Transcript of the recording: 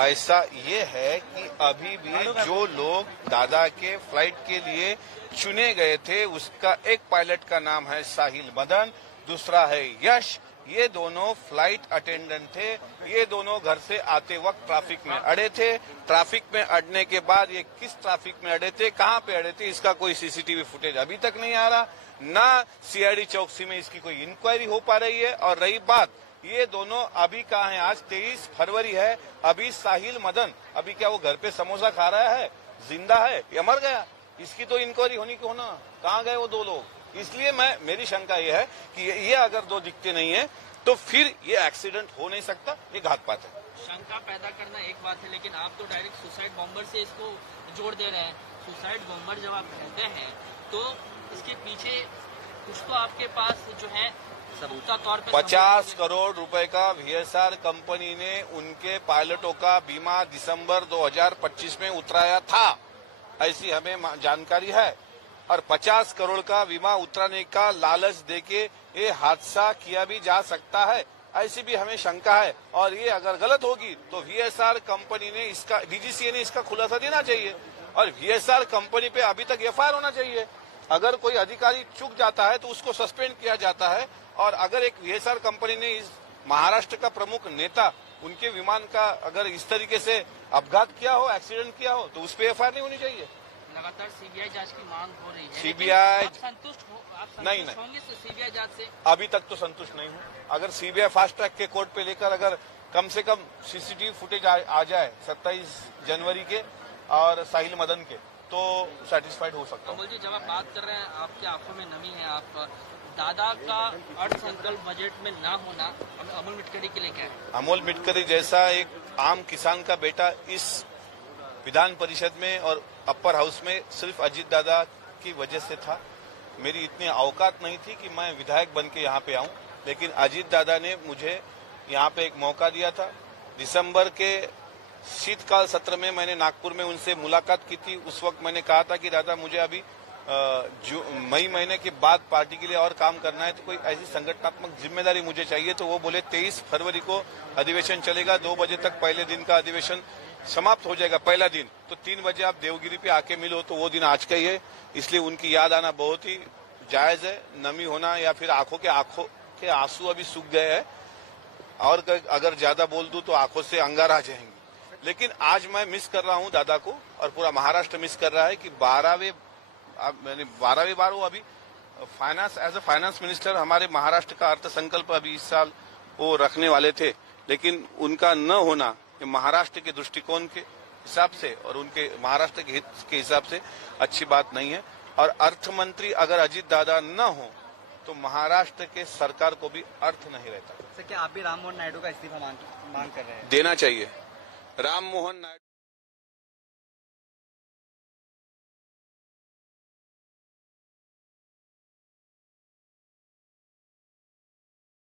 ऐसा ये है कि अभी भी जो लोग दादा के फ्लाइट के लिए चुने गए थे उसका एक पायलट का नाम है साहिल मदन, दूसरा है यश। ये दोनों फ्लाइट अटेंडेंट थे। ये दोनों घर से आते वक्त ट्रैफिक में अड़े थे। ट्रैफिक में अड़ने के बाद ये किस ट्रैफिक में अड़े थे, कहां पे अड़े थे, इसका कोई सीसीटीवी फुटेज अभी तक नहीं आ रहा। ना सीआईडी चौकसी में इसकी कोई इंक्वायरी हो पा रही है। और रही बात, ये दोनों अभी कहाँ हैं? आज 23 फरवरी है। अभी साहिल मदन अभी क्या वो घर पे समोसा खा रहा है, जिंदा है या मर गया? इसकी तो इंक्वायरी होनी क्यों ना, कहाँ गए वो दो लोग? इसलिए मेरी शंका ये है कि ये अगर दो दिखते नहीं है तो फिर ये एक्सीडेंट हो नहीं सकता, ये घातपात है। शंका पैदा करना एक बात है, लेकिन आप तो डायरेक्ट सुसाइड बॉम्बर से इसको जोड़ दे रहे हैं। सुसाइड बॉम्बर जब आप कहते हैं तो इसके पीछे कुछ तो आपके पास जो है सबूता तौर पे 50 करोड़ रुपए का वीएसआर कंपनी ने उनके पायलटों का बीमा दिसंबर 2025 में उतराया था, ऐसी हमें जानकारी है। और 50 करोड़ का बीमा उतराने का लालच देके ये हादसा किया भी जा सकता है, ऐसी भी हमें शंका है। और ये अगर गलत होगी तो वीएसआर कंपनी ने इसका, डीजीसीए ने इसका खुलासा देना चाहिए और वीएसआर कंपनी पे अभी तक एफआईआर होना चाहिए। अगर कोई अधिकारी चूक जाता है तो उसको सस्पेंड किया जाता है। और अगर एक वीएसआर कंपनी ने इस महाराष्ट्र का प्रमुख नेता उनके विमान का अगर इस तरीके से अपघात किया हो, एक्सीडेंट किया हो, तो उस पर एफआईआर नहीं होनी चाहिए। लगातार सीबीआई जांच की मांग हो रही है। सीबीआई आप संतुष्ट नहीं होंगे सीबीआई जांच से? अभी तक तो संतुष्ट नहीं हूँ। अगर सीबीआई फास्ट ट्रैक के कोर्ट पे लेकर अगर कम से कम सीसीटीवी फुटेज आ जाए 27 जनवरी के और साहिल मदन के, तो सेटिस्फाइड हो सकता हूँ। अमोल जी, जब आप बात कर रहे हैं आपकी आंखों में नमी है, आप दादा का अर्थसंकल्प बजट में ना होना अमोल मिटकरी के लिए क्या है? अमोल मिटकरी जैसा एक आम किसान का बेटा इस विधान परिषद में और अपर हाउस में सिर्फ अजीत दादा की वजह से था। मेरी इतनी औकात नहीं थी कि मैं विधायक बन के यहाँ पे आऊं, लेकिन अजीत दादा ने मुझे यहाँ पे एक मौका दिया था। दिसंबर के शीतकाल सत्र में मैंने नागपुर में उनसे मुलाकात की थी। उस वक्त मैंने कहा था कि दादा मुझे अभी मई महीने के बाद पार्टी के लिए और काम करना है, तो कोई ऐसी संगठनात्मक जिम्मेदारी मुझे चाहिए। तो वो बोले 23 फरवरी को अधिवेशन चलेगा, 2 बजे तक पहले दिन का अधिवेशन समाप्त हो जाएगा, पहला दिन। तो 3 बजे आप देवगिरी पे आके मिलो, तो वो दिन आज का ही है। इसलिए उनकी याद आना बहुत ही जायज है। नमी होना या फिर आंखों के आंसू अभी सूख गए हैं, और अगर ज्यादा बोल दूं तो आंखों से अंगार आ जाएंगे। लेकिन आज मैं मिस कर रहा हूं दादा को, और पूरा महाराष्ट्र मिस कर रहा है कि 12वीं बार वो अभी finance, as a finance minister हमारे महाराष्ट्र का अर्थसंकल्प अभी इस साल वो रखने वाले थे, लेकिन उनका न होना महाराष्ट्र के दृष्टिकोण के हिसाब से और उनके महाराष्ट्र के हित के हिसाब से अच्छी बात नहीं है। और अर्थ मंत्री अगर अजीत दादा न हो तो महाराष्ट्र के सरकार को भी अर्थ नहीं रहता। क्या आप भी राम मोहन नायडू का इस्तीफा मांग कर रहे हैं? देना चाहिए। राम मोहन नायडू